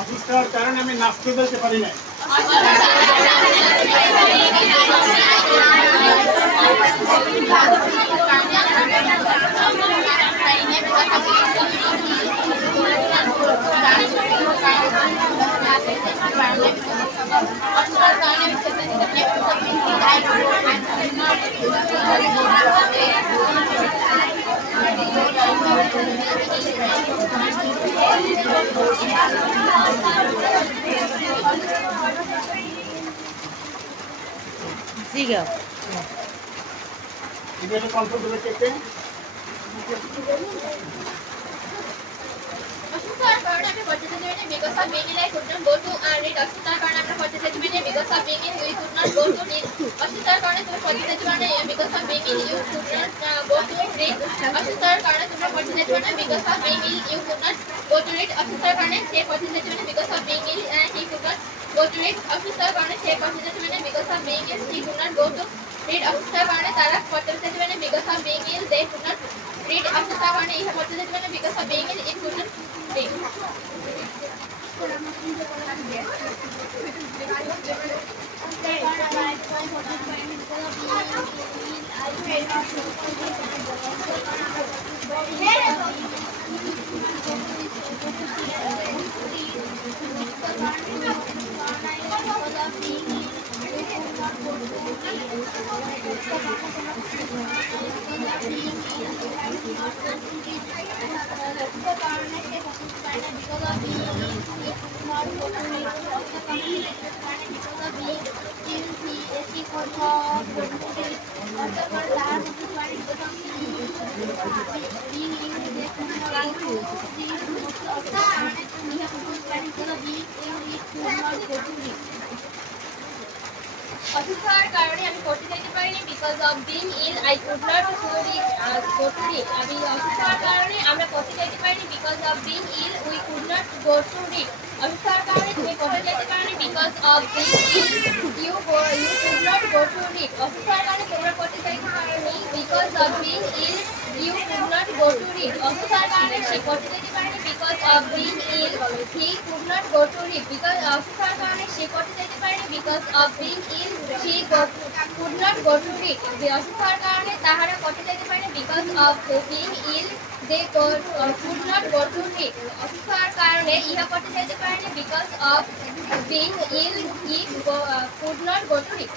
অসুস্থতার কারণে আমি নাচতে যেতে পারি না। Siga. Ini control dulu cek. Because of being in, I could not go to read Ashtar Karna because of being in, we could not go to read Ashtar Karna because of being in, you could not go to read Ashtar Karna because of being in, you could not go to read Ashtar Karna because of being in, he could not go to read Ashtar Karna because of being in, he could not go to read Ashtar Karna Tarak because of being in, they could not read Ashtar Karna because of being in, it could not read. অসুস্থতার কারণে আমি পড়তে যেতে পারিনি because of being ill I could not go to read আমি অসুস্থতার কারণে আমরা পড়তে যেতে পারিনি because of being ill we could not go to read অসুস্থতার কারণে তুমি পড়তে যেতে পারোনি because of being ill you could not go to read অসুস্থতার কারণে তোমরা পড়তে যেতে পারোনি because of being ill you could not go to read অসুস্থতার কারণে সে পড়তে যেতে পারেনি because of being ill he could not go to read because অসুস্থতার কারণে সে পড়তে যেতে পারেনি because of being ill she could not go to read. অসুস্থতার কারণে তাহারা পড়তে যেতে পারেনি because of being ill they could not go to read. অসুস্থতার কারণে ইহা পড়তে যেতে পারেনি because of being ill he could not go to read.